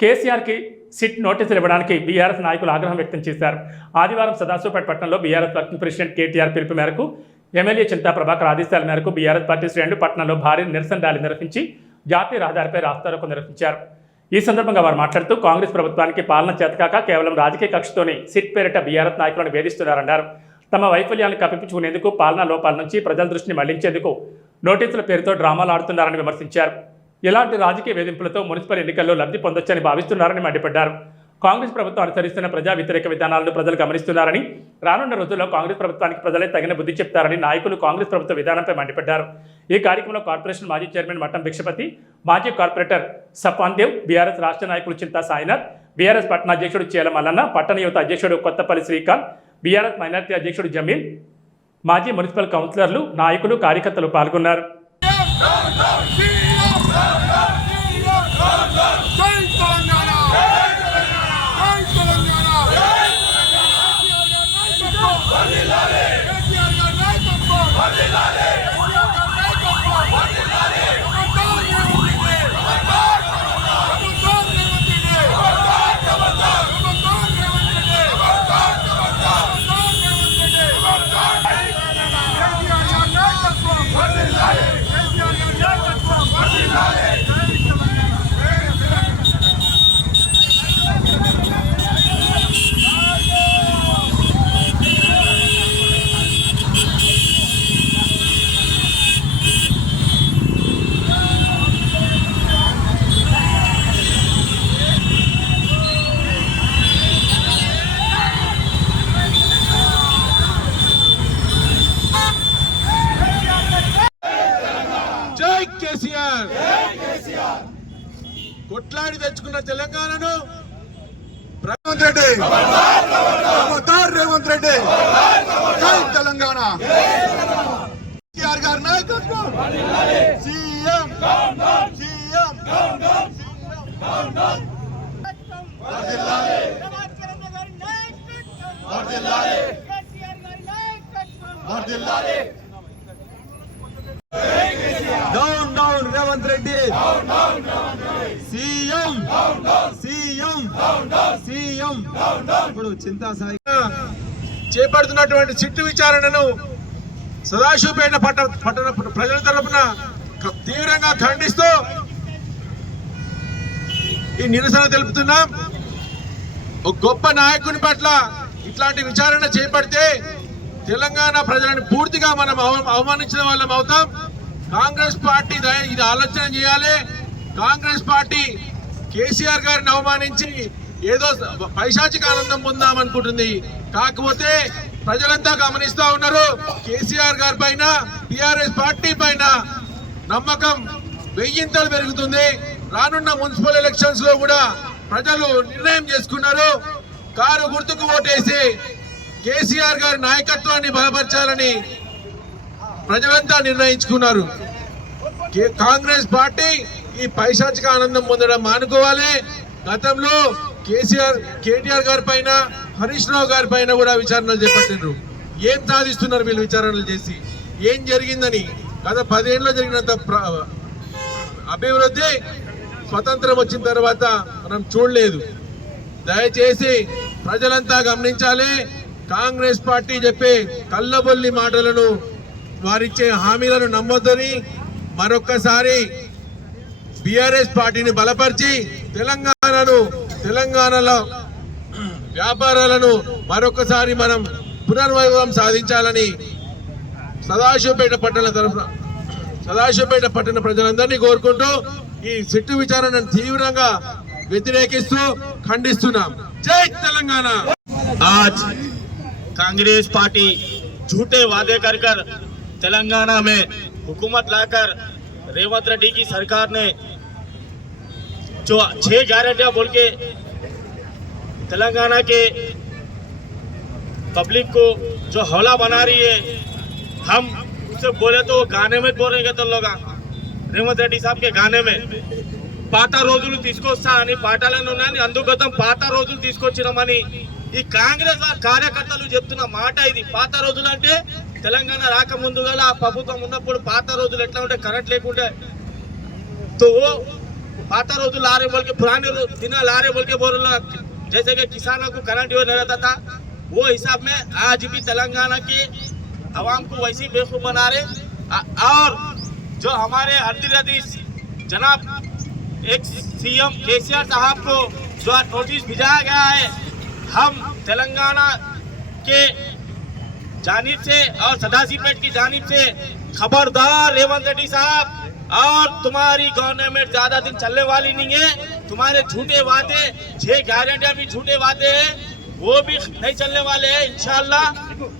కేసీఆర్కి సిట్ నోటీసులు ఇవ్వడానికి బీఆర్ఎస్ నాయకులు ఆగ్రహం వ్యక్తం చేశారు. ఆదివారం సదాశివపేట పట్టణంలో బీఆర్ఎస్ వర్కింగ్ ప్రెసిడెంట్ కేటీఆర్ పిలుపు మేరకు ఎమ్మెల్యే చింతా ప్రభాకర్ ఆదేశాల మేరకు బీఆర్ఎస్ పార్టీ శ్రేణులు పట్టణంలో భారీ నిరసన ర్యాలీ నిర్వహించి జాతీయ రహదారిపై రాస్తారోకో నిర్వహించారు. ఈ సందర్భంగా వారు మాట్లాడుతూ కాంగ్రెస్ ప్రభుత్వానికి పాలన చేతకాక కేవలం రాజకీయ కక్షతోనే సిట్ పేరిట బీఆర్ఎస్ నాయకులను వేధిస్తున్నారన్నారు. తమ వైఫల్యాలను కప్పిపుచ్చుకునేందుకు పాలనా లోపాల నుంచి ప్రజల దృష్టిని మళ్లించేందుకు నోటీసుల పేరుతో డ్రామాలు ఆడుతున్నారని విమర్శించారు. ఇలాంటి రాజకీయ వేధింపులతో మున్సిపల్ ఎన్నికల్లో లబ్ధి పొందొచ్చని భావిస్తున్నారని మండిపడ్డారు. కాంగ్రెస్ ప్రభుత్వం అనుసరిస్తున్న ప్రజా వ్యతిరేక విధానాలను ప్రజలు గమనిస్తున్నారని, రానున్న రోజుల్లో కాంగ్రెస్ ప్రభుత్వానికి ప్రజలే తగిన బుద్ధి చెప్తారని నాయకులు కాంగ్రెస్ ప్రభుత్వ విధానంపై మండిపడ్డారు. ఈ కార్యక్రమంలో కార్పొరేషన్ మాజీ చైర్మన్ మట్టం భిక్షపతి, మాజీ కార్పొరేటర్ సపాన్ దేవ్, బీఆర్ఎస్ రాష్ట్ర నాయకులు చింతా సాయినాథ్, బీఆర్ఎస్ పట్టణ అధ్యక్షుడు చేల మల్లన్న, పట్టణ యువత అధ్యక్షుడు కొత్తపల్లి శ్రీకాంత్, బీఆర్ఎస్ మైనార్టీ అధ్యక్షుడు జమీల్, మాజీ మున్సిపల్ కౌన్సిలర్లు, నాయకులు, కార్యకర్తలు పాల్గొన్నారు. కొట్లాడి తెచ్చుకున్న తెలంగాణను రేవంత్ రెడ్డి రేవంత్ రెడ్డి జై తెలంగాణ కేసీఆర్ గారి నాయకత్వం CM down down Revanth Reddy CM ఇప్పుడు చింతా సాయి చేపడుతున్నటువంటి సిట్టు విచారణను సదాశివపేట పట్టణ ప్రజల తరపున తీవ్రంగా ఖండిస్తూ ఈ నిరసన తెలుపుతున్నాం. ఒక గొప్ప నాయకుని పట్ల ఇట్లాంటి విచారణ చేపడితే తెలంగాణ ప్రజలను పూర్తిగా మనం అవమానించిన వాళ్ళం అవుతాం. కాంగ్రెస్ పార్టీ ఇది ఆలోచన చేయాలి. కాంగ్రెస్ పార్టీ కేసీఆర్ గారిని అవమానించి ఏదో పైశాచిక ఆనందం పొందామనుకుంటుంది. కాకపోతే ప్రజలంతా గమనిస్తా ఉన్నారు. కేసీఆర్ గారి పైన, టిఆర్ఎస్ పార్టీ పైన నమ్మకం వెయ్యింతలు పెరుగుతుంది. రానున్న మున్సిపల్ ఎలక్షన్స్ లో కూడా ప్రజలు నిర్ణయం చేసుకున్నారు. కారు గుర్తుకు ఓటేసి కేసీఆర్ గారి నాయకత్వాన్ని బలపరచాలని ప్రజలంతా నిర్ణయించుకున్నారు. కాంగ్రెస్ పార్టీ ఈ పైశాచిక ఆనందం పొందడం మానుకోవాలి. గతంలో కేటీఆర్ గారి పైన, హరీష్ రావు గారి పైన కూడా విచారణలు చేపట్టారు. ఏం సాధిస్తున్నారు వీళ్ళు విచారణలు చేసి? ఏం జరిగిందని? గత 10 ఏళ్ళలో జరిగినంత అభివృద్ధి స్వతంత్రం వచ్చిన తర్వాత మనం చూడలేదు. దయచేసి ప్రజలంతా గమనించాలి. కాంగ్రెస్ పార్టీ చెప్పే కల్లబొల్లి మాటలను, వారిచ్చే హామీలను నమ్మొద్దని మరొక్కసారి బీఆర్ఎస్ పార్టీని బలపరిచి తెలంగాణలో వ్యాపారాలను మరొకసారి మనం పునర్వైభవం సాధించాలని సదాశివపేట పట్టణ ప్రజలందరినీ కోరుకుంటూ ఈ సిట్టు విచారణను తీవ్రంగా వ్యతిరేకిస్తూ ఖండిస్తున్నాం. జై తెలంగాణ. आज कांग्रेस पार्टी झूठे वादे कर तेलंगाना में हुकूमत लाकर रेवंत रेड्डी की सरकार ने जो 6 गारंटियां बोल के तेलंगाना के पब्लिक को जो हौला बना रही है, हम उससे बोले तो गाने में बोलेंगे तो लोग रेवंत रेड्डी साहब के गाने में పాత రోజులు తీసుకొస్తా అని పాఠాలను ఉన్నాయని, అందుకోసం పాత రోజులు తీసుకొచ్చినామని ఈ కాంగ్రెస్ కార్యకర్తలు చెప్తున్న మాట ఇది. పాత రోజులు అంటే తెలంగాణ రాకముందు గల ఆ ప్రభుత్వం ఉన్నప్పుడు పాత రోజులు ఎట్లా ఉంటే, కరెంట్ లేకుంటే, तो पाता रोज ला रहे बोल के पुराने दिन ला रहे बोल के बोल रहे, जैसे कि किसानों को करंट नहीं रहता था, वो हिसाब में आज भी तेलंगाना की आवाम को वैसी बेवकूफ बना रहे। और जो हमारे हरदिल जनाब एक सीएम केसीआर साहब को जो नोटिस भिजाया गया है, हम तेलंगाना के जानिब से और सदाशिवपेट की जानिब से खबरदार रेवंत रेड्डी साहब, और तुम्हारी गवर्नमेंट ज्यादा दिन चलने वाली नहीं है। तुम्हारे झूठे वादे 6 गारंटियां भी झूठे वादे हैं, वो भी नहीं चलने वाले हैं इंशाल्लाह।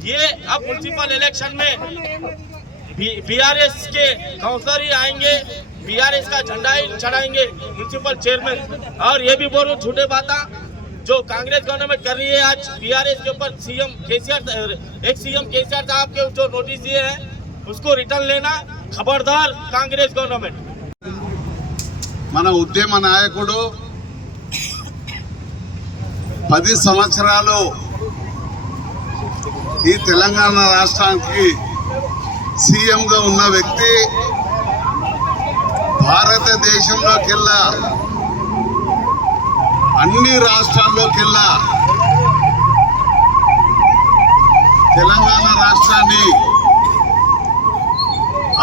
ये अब म्युनिसिपल इलेक्शन में बीआरएस के काउंसलर ही आएंगे, बीआरएस का झंडा ही चढ़ाएंगे म्युनिसिपल चेयरमैन। और ये भी बोल रहा हूँ झूठे बात जो कांग्रेस गवर्नमेंट कर रही है आज बीआरएस के ऊपर सीएम केसीआर साहब के जो नोटिस दिए हैं उसको रिटर्न लेना। खबरदार कांग्रेस गवर्नमेंट। మన ఉద్యమ నాయకుడు 10 సంవత్సరాలు ఈ తెలంగాణ రాష్ట్రానికి సీఎంగా ఉన్న వ్యక్తి భారతదేశంలోకెల్లా అన్ని రాష్ట్రాల్లోకెల్లా తెలంగాణ రాష్ట్రాన్ని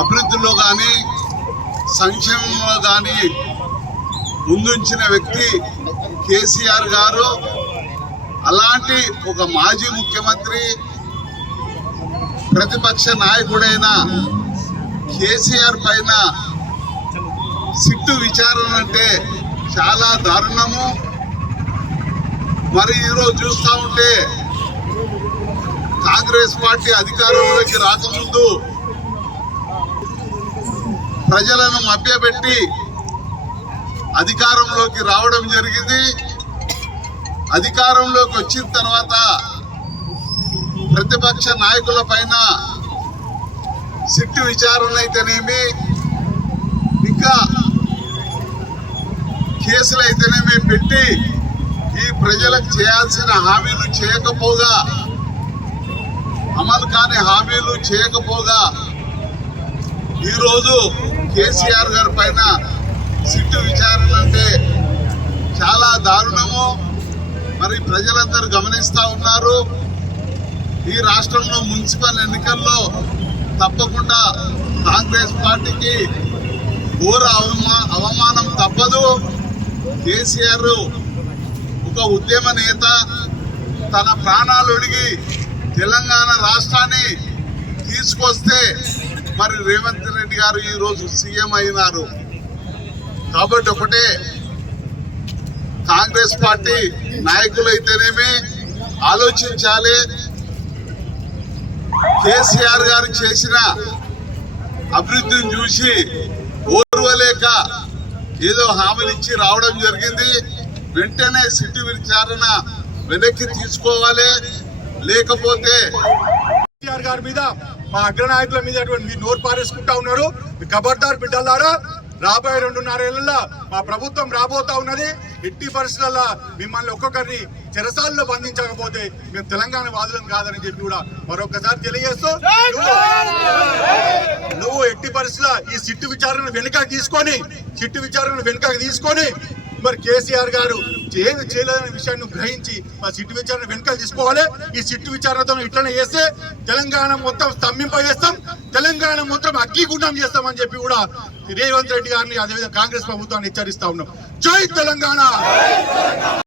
అభివృద్ధిలో కానీ సంక్షేమంలో కానీ ముందుంచిన వ్యక్తి కేసీఆర్ గారు. అలాంటి ఒక మాజీ ముఖ్యమంత్రి ప్రతిపక్ష నాయకుడైన కేసీఆర్ పైన సిట్టు విచారణ అంటే చాలా దారుణము. మరి ఈరోజు చూస్తూ ఉంటే కాంగ్రెస్ పార్టీ అధికారంలోకి రాకముందు ప్రజలను మభ్యపెట్టి అధికారంలోకి రావడం జరిగింది. అధికారంలోకి వచ్చిన తర్వాత ప్రతిపక్ష నాయకుల పైన సిట్టు విచారణ అయితేనేమి, ఇంకా కేసులు అయితేనేమి పెట్టి ఈ ప్రజలకు చేయాల్సిన హామీలు చేయకపోగా, అమలు కాని హామీలు చేయకపోగా ఈరోజు కేసీఆర్ గారి పైన సిట్టు విచారణ అంటే చాలా దారుణము. మరి ప్రజలందరూ గమనిస్తూ ఉన్నారు. ఈ రాష్ట్రంలో మున్సిపల్ ఎన్నికల్లో తప్పకుండా కాంగ్రెస్ పార్టీకి ఘోర అవమానం తప్పదు. కేసీఆర్ ఒక ఉద్యమ నేత, తన ప్రాణాలు ఒడిగి తెలంగాణ రాష్ట్రాన్ని తీసుకొస్తే మరి రేవంత్ రెడ్డి గారు ఈరోజు సీఎం అయినారు. కాబట్టి ఒకటే, కాంగ్రెస్ పార్టీ నాయకులైతేనేమి ఆలోచించాలి. కేసీఆర్ గారు చేసిన అభివృద్ధిని చూసి ఓర్వలేక ఏదో హామీలు ఇచ్చి రావడం జరిగింది. వెంటనే సిట్టు విచారణ వెనక్కి తీసుకోవాలి. లేకపోతే కేసీఆర్ గారి మీద, మా అగ్రనాయకుల మీద నోరు పారేసుకుంటా ఉన్నారు. ఖబర్దార్ బిడ్డలారా, రాబోయే 2.5 ఏళ్లలో మా ప్రభుత్వం రాబోతా ఉన్నది. ఎట్టి పరిస్థితుల్లో మిమ్మల్ని ఒక్కొక్కరిని చెరసాల్లో బంధించకపోతే మేము తెలంగాణ వాదులం కాదని చెప్పి కూడా మరొకసారి తెలియజేస్తూ, నువ్వు ఎట్టి పరిస్థితుల్లో ఈ సిట్టు విచారణను వెనుకకు తీసుకొని మరి కేసీఆర్ గారు ఏమి చేయలేదనే విషయాన్ని గ్రహించి మా సిట్టు విచారణ వెనుకలు తీసుకోవాలి. ఈ సిట్టు విచారణతో ఇట్లనే చేస్తే తెలంగాణ మొత్తం స్తంభింపజేస్తాం, తెలంగాణ మొత్తం అగ్గిగుండం చేస్తామని చెప్పి కూడా రేవంత్ రెడ్డి గారిని, అదేవిధంగా కాంగ్రెస్ ప్రభుత్వాన్ని హెచ్చరిస్తా ఉన్నాం. జై తెలంగాణ.